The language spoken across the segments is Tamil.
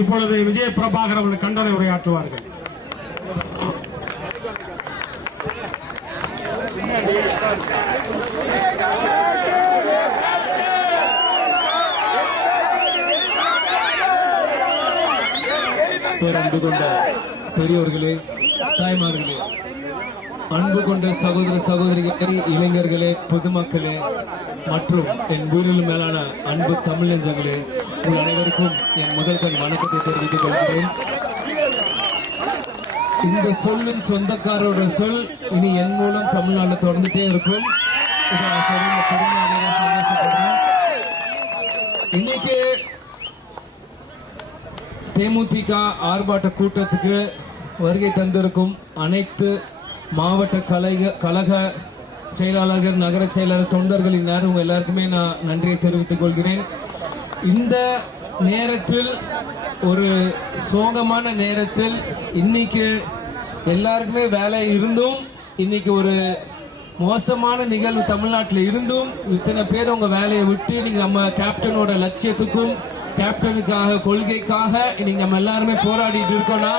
இப்பொழுது விஜய பிரபாகர் அவர்கள் கண்டன உரையாற்றுவார்கள். அன்பு கொண்ட பெரியோர்களே, தாய்மார்களே, அன்பு கொண்ட சகோதர சகோதரிகளே, இளைஞர்களே, பொதுமக்களே மற்றும் என் உயிரிலும் மேலான அன்பு தமிழ் நெஞ்சங்களே, உங்கள் அனைவருக்கும் என் முதல் கண் வணக்கத்தை தெரிவித்துக் கொள்கிறேன். இந்த சொல்லின் சொந்தக்காரோட சொல் இனி என் மூலம் தமிழ்நாடு தொடர்ந்துட்டே இருக்கும். சந்தோஷப்படுறேன். இன்னைக்கு தேமுதிக ஆர்ப்பாட்ட கூட்டத்துக்கு வருகை தந்திருக்கும் அனைத்து மாவட்ட கழக செயலாளர்கள், நகர செயலாளர், தொண்டர்களின் நேரம் எல்லாருக்குமே நான் நன்றியை தெரிவித்துக் கொள்கிறேன். இந்த நேரத்தில், ஒரு சோகமான நேரத்தில், இன்னைக்கு எல்லாருக்குமே வேலை இருந்தும், இன்னைக்கு ஒரு மோசமான நிகழ்வு தமிழ்நாட்டில் இருந்தும் இத்தனை பேர் உங்க வேலையை விட்டு இன்னைக்கு நம்ம கேப்டனோட லட்சியத்துக்கும் கேப்டனுக்காக கொள்கைக்காக இன்னைக்கு நம்ம எல்லாருமே போராடிட்டு இருக்கோம்னா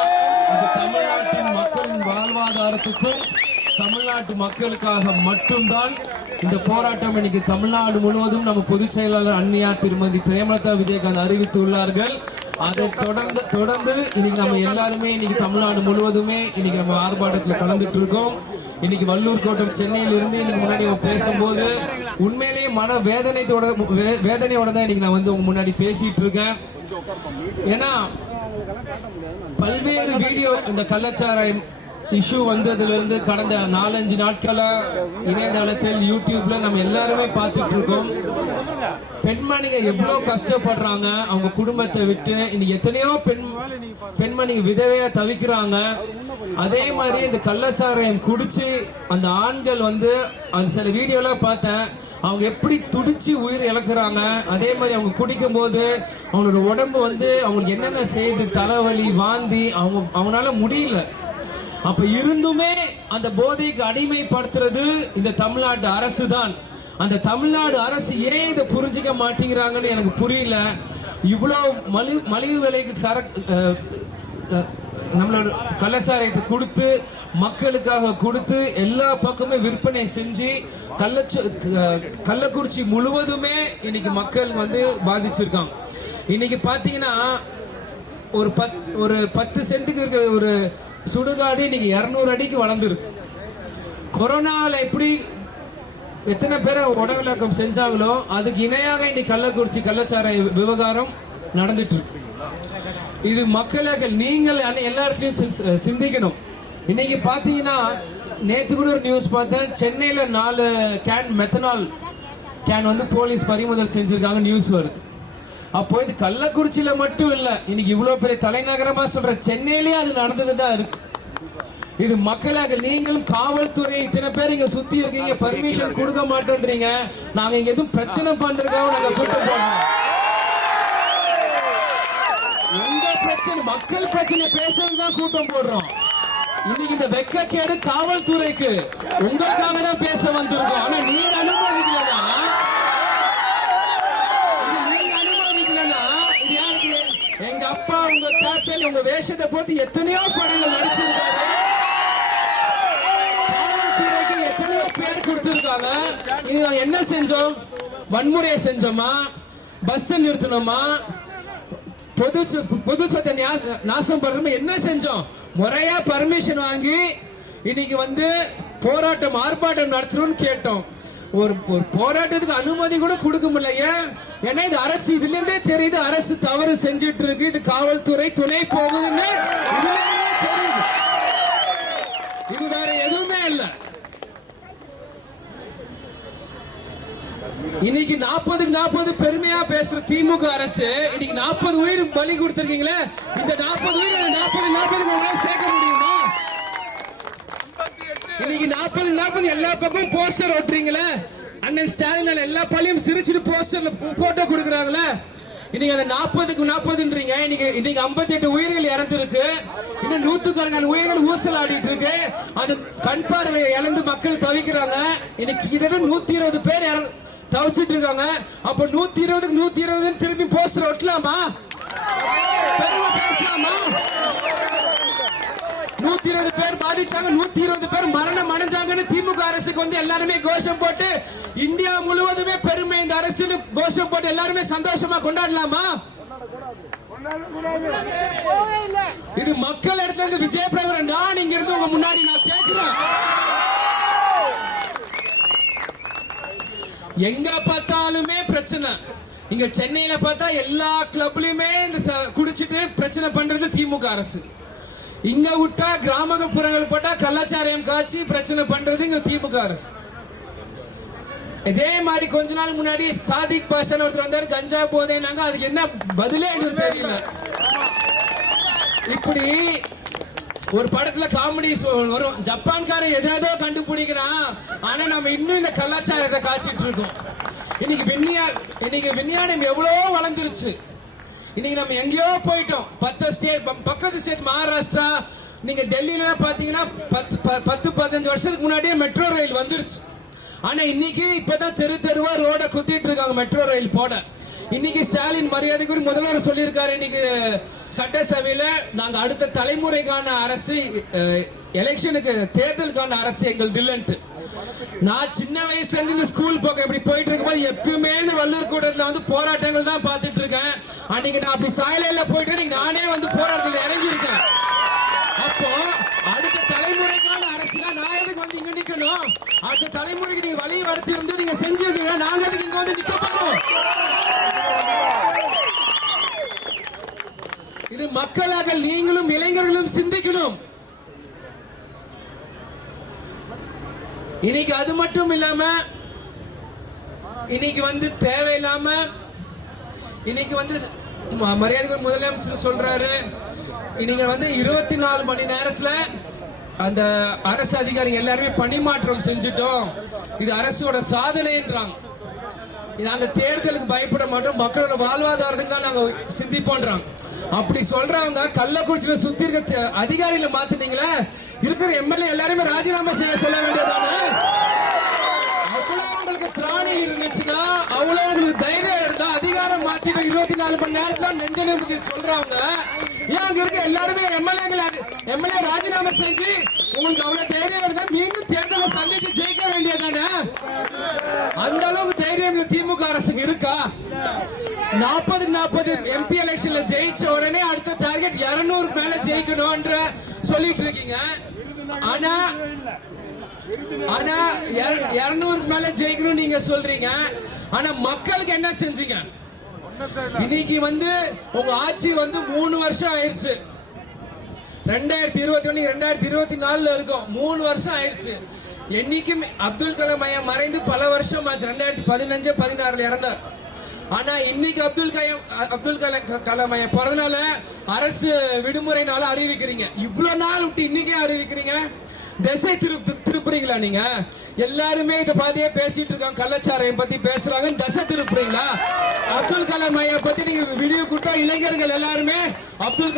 அது தமிழ்நாட்டின் மக்களின் வாழ்வாதாரத்துக்கும் தமிழ்நாட்டு மக்களுக்காக மட்டும்தான் இந்த போராட்டம். இன்னைக்கு தமிழ்நாடு முழுவதும் நம்ம பொதுச் செயலாளர் அன்னியார் திருமதி பிரேமலதா விஜயகாந்த் அறிவித்துள்ளார்கள். அதை தொடர்ந்து இன்னைக்கு நம்ம எல்லாருமே இன்னைக்கு தமிழ்நாடு முழுவதுமே இன்னைக்கு நம்ம ஆர்ப்பாட்டத்தில் கலந்துட்டு இருக்கோம். இன்னைக்கு வள்ளூர் கோட்டம் சென்னையில இருந்து இன்னைக்கு முன்னாடி பேசும்போது உண்மையிலேயே மன வேதனையோட தான் இன்னைக்கு நான் வந்து உங்க முன்னாடி பேசிட்டு இருக்கேன். ஏன்னா பல்வேறு வீடியோ இந்த கள்ளச்சாராயம் இஷ்யூ வந்ததுல இருந்து கடந்த 4-5 நாட்களா இணையதளத்தில், யூடியூப்ல நம்ம எல்லாருமே பார்த்துட்டு இருக்கோம். பெண்மணிங்க எவ்வளவு கஷ்டப்படுறாங்க அவங்க குடும்பத்தை விட்டு. இன்னைக்கு எத்தனையோ பெண்மணிங்க விதவையா தவிக்கிறாங்க. அதே மாதிரி இந்த கள்ளச்சாராயம் குடிச்சு அந்த ஆண்கள் வந்து அந்த சில வீடியோல பார்த்தேன், அவங்க எப்படி துடிச்சு உயிர் இழக்கிறாங்க. அதே மாதிரி அவங்க குடிக்கும் போது அவங்களோட உடம்பு வந்து அவங்களுக்கு என்னென்ன செய்யுது, தலைவலி, வாந்தி, அவங்களால முடியல. அப்ப இருந்துமே அந்த போதைக்கு அடிமைப்படுத்துறது இந்த தமிழ்நாட்டு அரசு தான். அந்த தமிழ்நாடு அரசு ஏன் இதை புரிஞ்சிக்க மாட்டேங்கிறாங்கன்னு எனக்கு புரியல. இவ்வளவு மலிவு விலைக்கு நம்மளோட கள்ளச்சாராயத்தை கொடுத்து மக்களுக்காக கொடுத்து எல்லா பக்கமே விற்பனை செஞ்சு கள்ளக்குறிச்சி முழுவதுமே இன்னைக்கு மக்கள் வந்து பாதிச்சிருக்காங்க. இன்னைக்கு பாத்தீங்கன்னா ஒரு 10 சென்ட்டுக்கு இருக்கிற ஒரு சுடுகாடு இன்னைக்கு 200 அடிக்கு வளர்ந்துருக்கு. கொரோனால எப்படி எத்தனை பேரை உடவிலக்கம் செஞ்சாங்களோ அதுக்கு இணையாக இன்னைக்கு கள்ளக்குறிச்சி கள்ளச்சாராய விவகாரம் நடந்துட்டு இருக்கு. இது மக்களுக்கு நீங்கள் எல்லா இடத்துலயும் சிந்திக்கணும். இன்னைக்கு பாத்தீங்கன்னா நேற்று கூட ஒரு நியூஸ் பார்த்தேன், சென்னையில 4 கேன் மெத்தனால் கேன் வந்து போலீஸ் பறிமுதல் செஞ்சிருக்காங்க நியூஸ் வருது. அப்போ இது கள்ளக்குறிச்சியில மட்டும் இல்ல, இன்னைக்கு இவ்வளவு பெரிய தலைநகரமா சொல்ற சென்னையிலேயே அது நடந்துதான் இருக்கு. இது மக்களாக நீங்களும் காவல்துறை இத்தனை பேர் இங்க சுத்தி இருக்கீங்க, பர்மிஷன் கொடுக்க மாட்டேன்றீங்க. நாங்க இங்க எதுவும் பிரச்சனை பண்றதுக்காக நாங்க கூட்டம் போடுறோம். உங்க பிரச்சனை, மக்கள் பிரச்சனை பேசுறதுதான் கூட்டம் போடுறோம். இன்னைக்கு இந்த வெக்கக்கேடு காவல்துறைக்கு உங்களுக்காக தான் பேச வந்திருக்கோம். ஆனா நீங்க அனுமதிக்கலன்னா எங்க அப்பா உங்க கேப்டன் உங்க வேஷத்தை போட்டு எத்தனையோ படங்கள் நடிச்சிருக்காங்க, காவல்துறைக்கு எத்தனையோ பேர் கொடுத்திருக்காங்க. இனி நாங்க என்ன செஞ்சோம்? வன்முறையை செஞ்சோமா? பஸ் நிறுத்தணுமா? பொது சொத்தை நாசம் பண்றோமா? என்ன செஞ்சோம்? முறையா பர்மிஷன் வாங்கி இன்னைக்கு வந்து போராட்டம் ஆர்ப்பாட்டம் நடத்தணும்னு கேட்டோம். ஒரு போராட்டத்துக்கு அனுமதி கூட கொடுக்க முடியல. ஏன்னா இது அரசு, இதுல இருந்தே தெரியுது அரசு தவறு செஞ்சிட்டு இருக்கு. இது காவல்துறை துணை போகுதுன்னு தெரியுது. இது வேற எதுவுமே இல்ல. இன்னைக்கு 40 பெருமையா பேசுற திமுக அரசு இன்னைக்கு 40 உயிர் பலி கொடுத்திருக்கீங்களே, இந்த 40 உயிர் 40 சேர்க்க முடியுமா? இன்னைக்கு 40 எல்லா பக்கமும் போஸ்டர் ஓட்டுறீங்களே, அண்ணன் ஸ்டாலின் எல்லா பள்ளியும் சிரிச்சுட்டு போஸ்டர்ல போட்டோ கொடுக்குறாங்களே. இன்னைக்கு அந்த 40க்கு 40ன்றீங்க. இன்னைக்கு 58 உயிர்கள் இறந்துருக்கு. இன்னும் 100கணக்கான உயிர்கள் ஊசல் ஆடிட்டு இருக்கு. அது கண் பார்வையை இழந்து மக்கள் தவிக்கிறாங்க. இன்னைக்கு கிட்டத்தட்ட 120 பேர் தவிச்சிட்டு இருக்காங்க. அப்ப 120க்கு 120 திரும்பி போஸ்டர் ஒட்டலாமா? 150 பேர் பாதிச்சாங்க, 120 பேர் மரணம் அடைஞ்சாங்கன்னு திமுக அரசுக்கு வந்து எல்லாருமே கோஷம் போட்டு இந்தியா முழுவதுமே பெருமை இந்த அரசுன்னு கோஷம் போட்டு எல்லாருமே சந்தோஷமா கொண்டாடலாமா? இது மக்கள் இடத்துல இருந்து விஜய் பிரபாகரன் நான் இங்க இருந்து உங்க முன்னாடி நான் கேட்கிறேன். எங்க பார்த்தாலுமே பிரச்சனை. இங்க சென்னையில பார்த்தா எல்லா கிளப்லயுமே குடிச்சிட்டு பிரச்சனை பண்றது திமுக அரசு. இங்க விட்டா கிராமப்புறங்கள் போட்டா கலாச்சாரம் காட்சி பிரச்சனை பண்றது இங்க திமுக அரசு. இதே மாதிரி கொஞ்ச நாள் முன்னாடி சாதிக் பாஷா ஒருத்தர் வந்தாரு, கஞ்சா போதேனாங்க, அதுக்கு என்ன பதிலே எங்களுக்கு தெரியல. இப்படி ஒரு படத்துல காமெடி வரும், ஜப்பான்காரன் எதாவது கண்டுபிடிக்கிறான், ஆனா நம்ம இன்னும் இந்த கலாச்சாரத்தை காய்ச்சிட்டு இருக்கோம். இன்னைக்கு விஞ்ஞானம் எவ்வளவோ வளர்ந்துருச்சு. இன்னைக்கு நம்ம எங்கேயோ போயிட்டோம். பக்கத்து ஸ்டேட் மகாராஷ்டிரா, நீங்க டெல்லியில பாத்தீங்கன்னா 10-15 வருஷத்துக்கு முன்னாடியே மெட்ரோ ரயில் வந்துருச்சு. ஆனா இன்னைக்கு இப்பதான் தெருவா ரோட குத்திட்டு இருக்காங்க மெட்ரோ ரயில் போட. இன்னைக்கு ஸ்டாலின் மரியாதைக்குரிய முதல்வர் சொல்லியிருக்காரு, இன்னைக்கு சட்டசபையில நாங்க அடுத்த தலைமுறைக்கான அரசு, எலெக்ஷனுக்கு தேர்தலுக்கான அரசு எங்கள் இல்லன்ட்டு. நான் சின்ன வயசுல இருந்து இந்த ஸ்கூல் போக இப்படி போயிட்டு இருக்கும்போது எப்பயுமே இந்த வள்ளூர் கூட்டத்துல வந்து போராட்டங்கள் தான் பார்த்துட்டு இருக்கேன். அன்னைக்கு நான் அப்படி சாயலையில போயிட்டு நானே வந்து போராட்டத்தில் இறங்கி இருக்கேன். அப்போ அடுத்த தலைமுறைக்கான அரசுனா நான் எதுக்கு வந்து இங்க நிக்கணும்? அடுத்த தலைமுறைக்கு நீங்க வழி வளர்த்து இருந்து நீங்க செஞ்சிருக்கீங்க, நாங்க எதுக்கு இங்க வந்து நிக்க போறோம்? இது மக்களாக நீங்களும் இளைஞர்களும் சிந்திக்கணும். இன்னைக்கு அது மட்டும் இல்லாம இன்னைக்கு வந்து தேவையில்லாம இன்னைக்கு வந்து மரியாதை முதலமைச்சர் சொல்றாரு, இன்னைக்கு வந்து 24 மணி நேரத்துல அந்த அரசு அதிகாரிகள் எல்லாருமே பணிமாற்றம் செஞ்சுட்டோம், இது அரசோட சாதனைன்றாங்க. நாங்க தேர்தலுக்கு பயப்பட மாட்டோம், மக்களோட வாழ்வாதாரத்துக்கு தான் நாங்க சிந்திப்போன்றாங்க. அப்படி சொல்றவங்க கள்ளக்குறிச்சியில சுத்தி இருக்க அதிகாரிகளை மாத்தினீங்களே, இருக்கிற எம்எல்ஏ எல்லாருமே ராஜினாமா செய்ய சொல்ல வேண்டியதானே? அவ்வளவு உங்களுக்கு திராணி இருந்துச்சுன்னா, அவ்வளவு உங்களுக்கு தைரியம் இருந்தா அதிகாரம் மாத்திட்டு 24 மணி நேரத்துல நெஞ்ச நிமித்தி சொல்றவங்க ஏன் அங்க இருக்க எல்லாருமே எம்எல்ஏ ராஜினாமா செஞ்சு உங்களுக்கு அவ்வளவு தைரியம் இருந்தா மீண்டும் தேர்தலை சந்திச்சு ஜெயிக்க வேண்டியதானே? அந்த அளவுக்கு தைரியம் திமுக அரசுக்கு இருக்கா? 40 எம்பி எலெக்ஷன்ல ஜெயிச்ச உடனே அடுத்த டார்கெட் 200 மேல ஜெயிக்கணும்ன்ற சொல்லிட்டு இருக்கீங்க. ஆனா 200 மேல ஜெயிக்கணும் நீங்க சொல்றீங்க, ஆனா மக்களுக்கு என்ன செஞ்சீங்க? இன்னைக்கு வந்து உங்க ஆட்சி வந்து 3 வருஷம் ஆயிடுச்சு. 2021 2024 இருக்கும், 3 வருஷம் ஆயிடுச்சு. என்னைக்கும் அப்துல் கலாம் ஐயா மறைந்து பல வருஷம் ஆச்சு. 2015-16 இறந்தார். ஆனா இன்னைக்கு அப்துல் கலாம் ஐயா பிறந்தனால அரசு விடுமுறை நாள அறிவிக்கிறீங்க. இவ்வளவு நாள் விட்டு இன்னைக்கே அறிவிக்கிறீங்க. திசை திருப்புறீங்களா? நீங்க எல்லாருமே இத பாதியே பேசிட்டு இருக்காங்க, கள்ளச்சாரையம் பத்தி பேசுறாங்க, திசை திருப்புறீங்களா? அப்துல் கலாம் ஐயா பத்தி நீங்க வீடியோ கொடுத்தா இளைஞர்கள் எல்லாருமே அப்துல்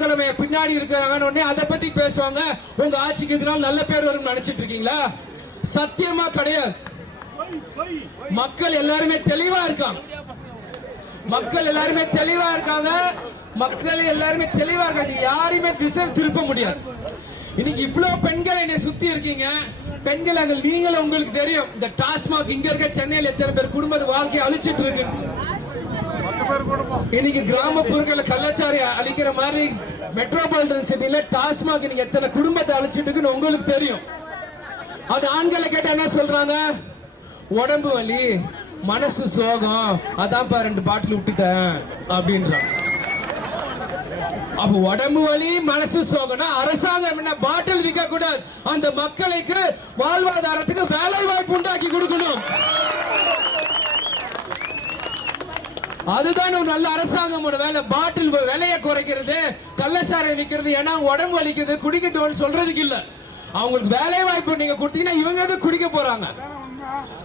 கலாம் ஐயா பின்னாடி இருக்கிறாங்கன்னு உடனே அதை பத்தி பேசுவாங்க. உங்க ஆட்சிக்கு இதனால நல்ல பேர் வரும் நினைச்சிட்டு இருக்கீங்களா? சத்தியமா கிடையாது. மக்கள் எல்லாருமே தெளிவா இருக்காங்க. யாரையுமே திசை திருப்ப முடியாது. இன்னைக்கு இவ்வளவு பெண்கள் என்னை சுத்தி இருக்கீங்க. பெண்கள் நீங்களும் உங்களுக்கு தெரியும், இந்த டாஸ்மாக் இங்க இருக்க சென்னையில் எத்தனை பேர் குடும்ப வாழ்க்கையை அழிச்சிட்டு இருக்கு. இன்னைக்கு கிராமப்புறங்களை கள்ளச்சாரி அழிக்கிற மாதிரி மெட்ரோபாலிட்டன் சிட்டில டாஸ்மாக் இன்னைக்கு எத்தனை குடும்பத்தை அழிச்சிட்டு இருக்குன்னு உங்களுக்கு தெரியும். அது ஆண்களை கேட்ட என்ன சொல்றாங்க? உடம்பு வலி, மனசு சோகம், அதான் 2 பாட்டில் விட்டுட்டேன் அப்படின்றாங்க. அப்ப உடம்பு வலி மனசு சோகம்னா அரசாங்கம் என்ன பாட்டில் விற்க கூடாது, அந்த மக்களுக்கு வாழ்வாதாரத்துக்கு வேலை வாய்ப்பு உண்டாக்கி கொடுக்கணும். அதுதான் ஒரு நல்ல அரசாங்கமோட வேலை. பாட்டில் விலையை குறைக்கிறது, கள்ளச்சாரை விற்கிறது, ஏன்னா உடம்பு வலிக்குது குடிக்கட்டும்னு சொல்றதுக்கு இல்ல. அவங்களுக்கு வேலை வாய்ப்பு நீங்க கொடுத்தீங்கன்னா இவங்க எதுவும் குடிக்க போறாங்க?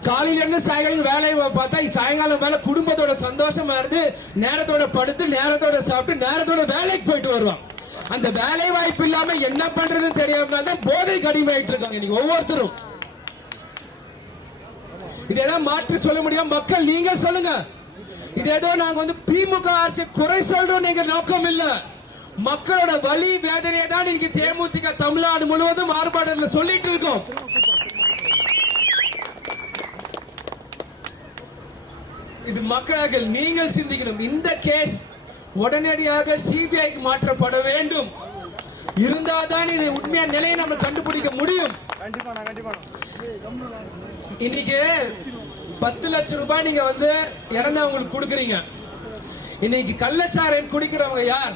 காலையில இருந்து சாயங்காலம் வேலையை பார்த்தா சாயங்காலம் வேலை குடும்பத்தோட சந்தோஷமா இருந்து நேரத்தோட படுத்து நேரத்தோட சாப்பிட்டு நேரத்தோட வேலைக்கு போயிட்டு வருவாங்க. அந்த வேலை வாய்ப்பு இல்லாம என்ன பண்றதுன்னு தெரியாமதான் போதை கடிமையாயிட்டு இருக்காங்க இன்னைக்கு ஒவ்வொருத்தரும். இதெல்லாம் மாற்றி சொல்ல முடியும். மக்கள் நீங்க சொல்லுங்க. இது ஏதோ நாங்க வந்து திமுக அரசு குறை சொல்றோம், நீங்க நோக்கம் இல்ல. மக்களோட வலி வேதனையை தான் இன்னைக்கு தேமுதிக தமிழ்நாடு முழுவதும் ஆர்ப்பாட்டத்தில் சொல்லிட்டு இருக்கோம். இது மக்களாக நீங்கள் சிந்திக்கணும். இந்த கேஸ் உடனடியாக சிபிஐக்கு மாற்றப்பட வேண்டும். இருந்தால்தான் இது உண்மையான நிலையை நம்ம கண்டுபிடிக்க முடியும். இன்னைக்கு 10 லட்சம் ரூபாய் நீங்க வந்து இறந்தவங்களுக்கு கொடுக்குறீங்க. இன்னைக்கு கள்ளச்சாராயம் குடிக்கிறவங்க யார்?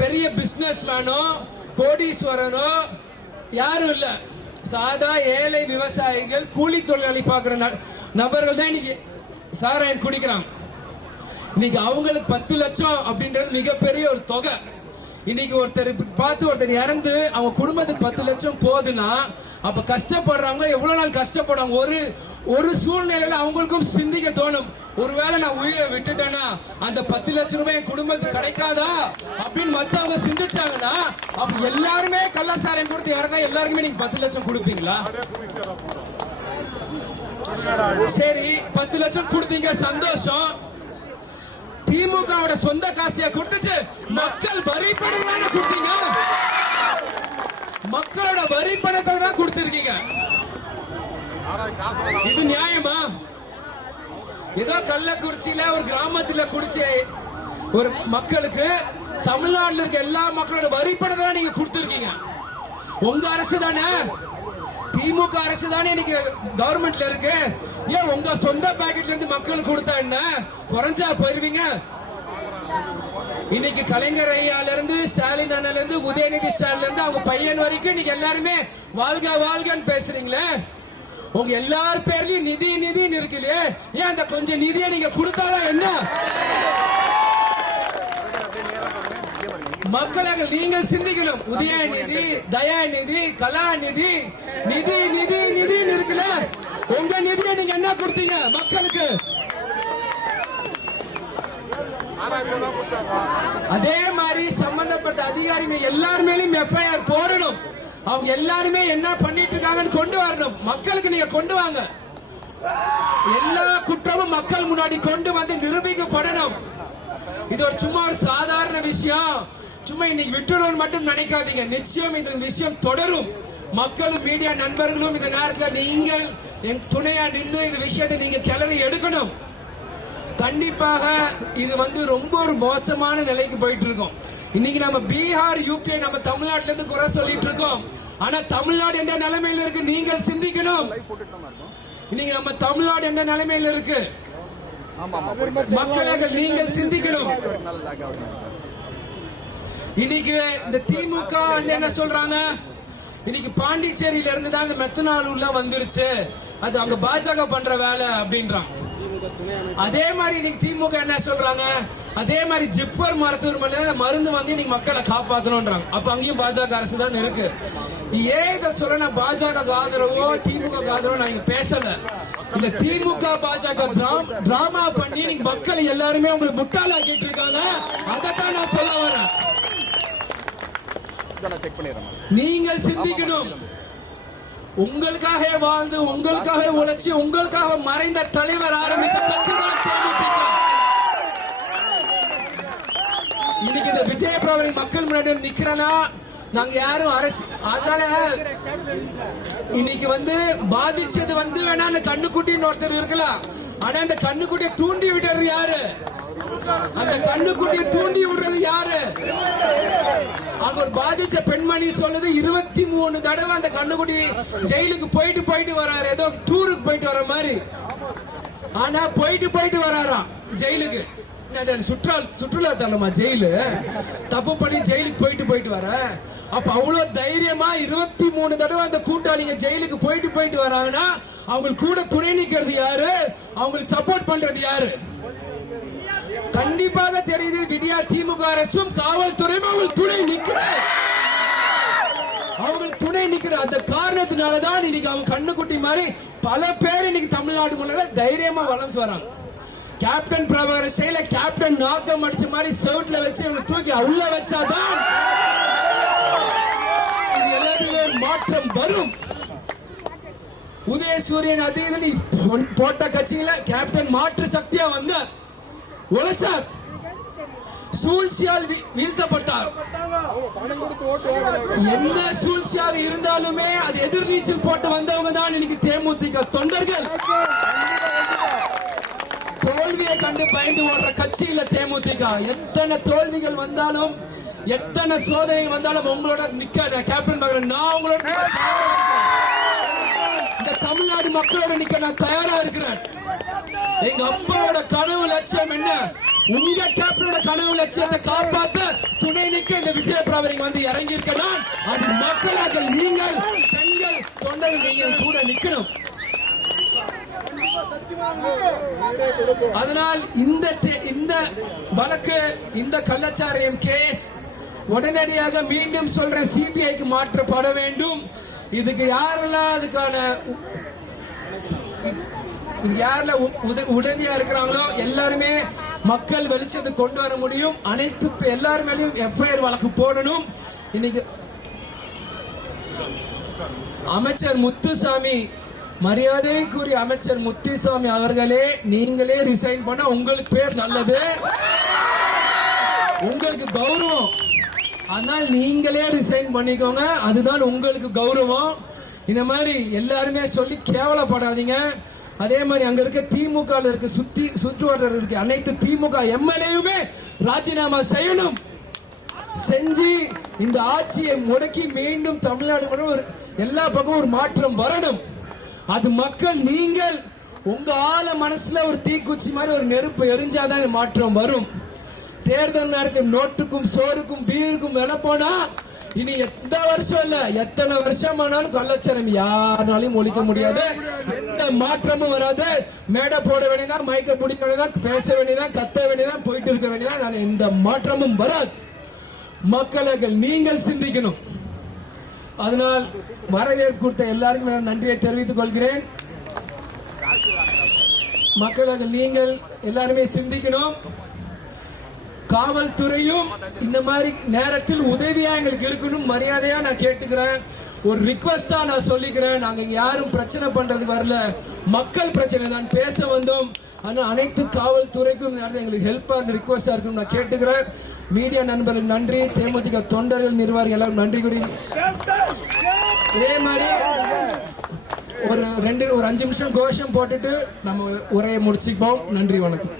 பெரிய பிசினஸ் மேனோ கோடீஸ்வரனோ யாரும் இல்ல. சாதா ஏழை விவசாயிகள் கூலி தொழிலாளி பார்க்கிற நபர்கள் தான் இன்னைக்கு சாராயம் குடிக்கிறாங்க. இன்னைக்கு அவங்களுக்கு 10 லட்சம் அப்படின்றது மிகப்பெரிய ஒரு தொகை. இன்னைக்கு ஒருத்தர் இறந்து அவங்க குடும்பத்துக்கு 10 லட்சம் போகுதுன்னா அப்ப கஷ்டப்படுறாங்க எவ்வளவு நாள் கஷ்டப்படுறாங்க. ஒரு சூழ்நிலையில அவங்களுக்கும் சிந்திக்க தோணும், ஒருவேளை நான் உயிரை விட்டுட்டேன்னா அந்த 10 லட்சம் ரூபாய் என் குடும்பத்துக்கு கிடைக்காதா அப்படின்னு மத்தவங்க சிந்திச்சாங்கன்னா அப்ப எல்லாருமே கள்ளச்சாராயம் கொடுத்து இறந்தா எல்லாருக்குமே நீங்க 10 லட்சம் கொடுப்பீங்களா? சரி 10 லட்சம் கொடுத்தீங்க, சந்தோஷம். திமுகவோட சொந்த காசியா கொடுத்துச்சு, மக்கள் வரி பணம் தானே கொடுத்தீங்க, மக்களோட வரி பணத்தை தான் கொடுத்திருக்கீங்க. இது நியாயமா? ஏதோ கள்ளக்குறிச்சியில ஒரு கிராமத்துல குடிச்ச ஒரு மக்களுக்கு தமிழ்நாட்டில் இருக்க எல்லா மக்களோட வரி பணத்தை தான் நீங்க கொடுத்திருக்கீங்க. உங்க அரசு தானே, திமுக அரசு தானே இன்னைக்கு கவர்மெண்ட்ல இருக்கு. ஏன் உங்க சொந்த பாக்கெட்ல இருந்து மக்களுக்கு கொடுத்தா என்ன குறைஞ்சா போயிருவீங்க? இன்னைக்கு கலைஞர் ஐயால இருந்து ஸ்டாலின் அண்ணல இருந்து உதயநிதி ஸ்டாலின் இருந்து அவங்க பையன் வரைக்கும் இன்னைக்கு எல்லாருமே வாழ்க வாழ்கன்னு பேசுறீங்களே. உங்க எல்லார் பேர்லயும் நிதி நிதின்னு இருக்குல்லையே, ஏன் அந்த கொஞ்சம் நிதியை நீங்க கொடுத்தாதான் என்ன? மக்களாக நீங்கள் சிந்திக்கணும். உதயநிதி, தயாநிதி, கலாநிதி, நிதி நிதி நிதி இருக்குல்ல, உங்க நிதியை நீங்க என்ன கொடுத்தீங்க மக்களுக்கு? அதே மாதிரி சம்பந்தப்பட்ட அதிகாரிகள் எல்லார் மேலும் எஃப்ஐஆர் போடணும். அவங்க எல்லாருமே என்ன பண்ணிட்டு இருக்காங்கன்னு கொண்டு வரணும். மக்களுக்கு நீங்க கொண்டு வாங்க. எல்லா குற்றமும் மக்கள் முன்னாடி கொண்டு வந்து நிரூபிக்கப்படணும். இது ஒரு சும்மா ஒரு சாதாரண விஷயம், சும்மா இன்னைக்கு விட்டுறோம் மட்டும் நினைக்காதீங்க. நிச்சயம் இந்த விஷயம் தொடரும். மக்களும் மீடியா நண்பர்களும் இந்த நேரத்தில் நீங்கள் துணையா நின்று இந்த விஷயத்தை நீங்க கிளறி எடுக்கணும். கண்டிப்பாக இது வந்து ரொம்ப ஒரு மோசமான நிலைக்கு போயிட்டு இருக்கோம். இன்னைக்கு நம்ம பீகார் யூபிஐ நம்ம தமிழ்நாட்டில இருந்து குறை சொல்லிட்டு இருக்கோம். ஆனா தமிழ்நாடு எந்த நிலைமையில இருக்கு நீங்கள் சிந்திக்கணும். இன்னைக்கு நம்ம தமிழ்நாடு எந்த நிலைமையில இருக்கு மக்களாக நீங்கள் சிந்திக்கணும். இன்னைக்கு இந்த திமுக வந்து என்ன சொல்றாங்க, இன்னைக்கு பாண்டிச்சேரியில இருந்து தான் இந்த மெத்தனால் உள்ள வந்துருச்சு, அது அங்க பாஜக பண்ற வேலை அப்படின்றாங்க. அதே மாதிரி இன்னைக்கு திமுக என்ன சொல்றாங்க, அதே மாதிரி ஜிப்மர் மருத்துவமனையில மருந்து வாங்கி இன்னைக்கு மக்களை காப்பாற்றணும்ன்றாங்க. அப்ப அங்கேயும் பாஜக அரசு தான் இருக்கு. ஏன் இதை சொல்ல பாஜக ஆதரவோ திமுக ஆதரவோ நான் இங்க பேசல. இந்த திமுக பாஜக டிராமா பண்ணி இன்னைக்கு மக்கள் எல்லாருமே உங்களுக்கு முட்டாளாக்கிட்டு இருக்காங்க. அதைத்தான் நான் சொல்ல வரேன். நீங்க சிந்திக்கணும். உங்களுக்காக வாழ்ந்து உங்களுக்காக உழைச்சி உங்களுக்காக மறைந்த தலைவர் ஆரம்பிச்ச கட்சி தான் தேமுதிக. இன்னைக்கு இந்த விஜயபிரபு மக்கள் முன்னாடி நிக்கிறனா நாங்க யாரும் அரசு, அதனால இன்னைக்கு வந்து பாதிச்சது வந்து வேணா அந்த கண்ணுக்குட்டின்னு ஒருத்தர் இருக்கலாம். ஆனா அந்த கண்ணுக்குட்டியை தூண்டி விடுறது யாரு? அந்த கண்ணுக்குட்டியை தூண்டி விடுறது யாரு? அங்க ஒரு பாதிச்ச பெண்மணி சொல்லுது 23 தடவை அந்த கண்ணுக்குட்டி ஜெயிலுக்கு போயிட்டு வராரு, ஏதோ டூருக்கு போயிட்டு வர மாதிரி. ஆனா போயிட்டு வராராம் ஜெயிலுக்கு. சுற்றுலா தலமா ஜெயிலு? தப்பு பண்ணி ஜெயிலுக்கு போயிட்டு வர. அப்ப அவ்வளவு தைரியமா 23 தடவை அந்த கூட்டாளிங்க ஜெயிலுக்கு போயிட்டு வராங்கன்னா அவங்களுக்கு கூட துணை நிக்கிறது யாரு? அவங்களுக்கு சப்போர்ட் பண்றது யாரு? கண்டிப்பாக தெரியுது. விடியா திமுக அரசும் காவல்துறையும் அவங்களுக்கு துணை நிக்கிற அந்த காரணத்தினாலதான் இன்னைக்கு அவங்க கண்ணுக்குட்டி மாதிரி பல பேர் இன்னைக்கு தமிழ்நாடு முன்னாடி தைரியமா வளர்ந்து வராங்க. கேப்டன் பிரபாகர் ஸ்டைல கேப்டன் நாக்கம் அடிச்ச மாதிரி செவுட்ல வச்சு தூக்கி உள்ள வச்சாதான் இது எல்லாத்துக்குமே மாற்றம் வரும். உதயசூரியன் அதே போட்ட கட்சியில கேப்டன் மாற்று சக்தியா வந்த உழைச்சார். சூழ்ச்சியால் வீழ்த்தப்பட்டார். என்ன சூழ்ச்சியாக இருந்தாலுமே அது எதிர்நீச்சல் போட்டு வந்தவங்க தான் இன்னைக்கு தேமுதிக தொண்டர்கள். தோல்வியை கண்டு பயந்து ஓடுற கட்சியில தேமுதிக. எத்தனை தோல்விகள் வந்தாலும் எத்தனை சோதனை வந்தாலும் உங்களோட நிக்க கேப்டன் மகன் நான் உங்களோட இந்த தமிழ்நாடு மக்களோட நிக்க நான் தயாரா இருக்கிறேன். எங்க அப்பாவோட கனவு லட்சியம் என்ன? உங்க கேப்டனோட கனவு லட்சியத்தை காப்பாத்த துணை நிக்க இந்த விஜயபிரபாகரன் வந்து இறங்கி இருக்கலாம். அது மக்களாக நீங்கள் பெண்கள் தொண்டர்கள் நீங்க கூட நிக்கணும். அதனால் இந்த வழக்கு இந்த கள்ளச்சாராயம் கேஸ் உடனடியாக மீண்டும் சொல்ற சிபிஐக்கு மாற்றப்பட வேண்டும். இதுக்கு யாரெல்லாம் அதுக்கான உதவியா இருக்கிறாங்களோ எல்லாருமே மக்கள் வெளிச்சத்தை கொண்டு வர முடியும். அனைத்து எல்லாரும் மேலேயும் எஃப்ஐஆர் வழக்கு போடணும். இன்னைக்கு அமைச்சர் முத்துசாமி, மரியாதைக்குரிய அமைச்சர் முத்துசாமி அவர்களே, நீங்களே ரிசைன் பண்ண உங்களுக்கு பேர் நல்லது, உங்களுக்கு கௌரவம். அதனால் நீங்களே ரிசைன் பண்ணிக்கோங்க, அதுதான் உங்களுக்கு கௌரவம். இந்த மாதிரி எல்லாருமே சொல்லி கேவலப்படாதீங்க. அதே மாதிரி அங்க இருக்க திமுக இருக்க சுற்றுவட்டார இருக்க அனைத்து திமுக எம்எல்ஏயுமே ராஜினாமா செய்யணும். செஞ்சு இந்த ஆட்சியை முடக்கி மீண்டும் தமிழ்நாடு எல்லா பக்கமும் ஒரு மாற்றம் வரணும். அது மக்கள் நீங்கள் உங்க ஆள மனசுல ஒரு தீக்குச்சி மாதிரி ஒரு நெருப்பு எரிஞ்சாதான் மாற்றம் வரும். தேர்தல் நேரத்தில் நோட்டுக்கும் சோறுக்கும் பீருக்கும் விலை போனா இனி எந்த வருஷம் இல்ல எத்தனை வருஷம் ஆனாலும் கள்ளச்சாராயம் யாருனாலையும் ஒழிக்க முடியாது. எந்த மாற்றமும் வராது. மேடை போட வேண்டியதான், மைக்க பிடிக்க வேண்டியதான், பேச வேண்டியதான், கத்த வேண்டியதான், போயிட்டு இருக்க வேண்டியதான். எந்த மாற்றமும் வராது. மக்கள் நீங்கள் சிந்திக்கணும். அதனால் வரவேற்பு கொடுத்த எல்லாருக்கும் நான் நன்றியை தெரிவித்துக் கொள்கிறேன். மக்கள் நீங்கள் எல்லாருமே சிந்திக்கணும். காவல்துறையும் இந்த மாதிரி நேரத்தில் உதவியா எங்களுக்கு இருக்கணும். மரியாதையா நான் கேட்டுக்கிறேன். ஒரு ரிக்வெஸ்டா நான் சொல்லிக்கிறேன். நாங்க யாரும் பிரச்சனை பண்றது வரல, மக்கள் பிரச்சனை நான் பேச வந்தோம். ஆனா அனைத்து காவல்துறைக்கும் எங்களுக்கு ஹெல்ப்பா இருந்து ரிக்வெஸ்டா இருக்கும் நான் கேட்டுக்கிறேன். மீடியா நண்பர்களுக்கு நன்றி, தேமுதிக தொண்டர்கள் நிர்வாகிகள் எல்லாரும் நன்றி கூறி இதே மாதிரி ஒரு 5 நிமிஷம் கோஷம் போட்டுட்டு நம்ம உரையை முடிச்சுப்போம். நன்றி, வணக்கம்.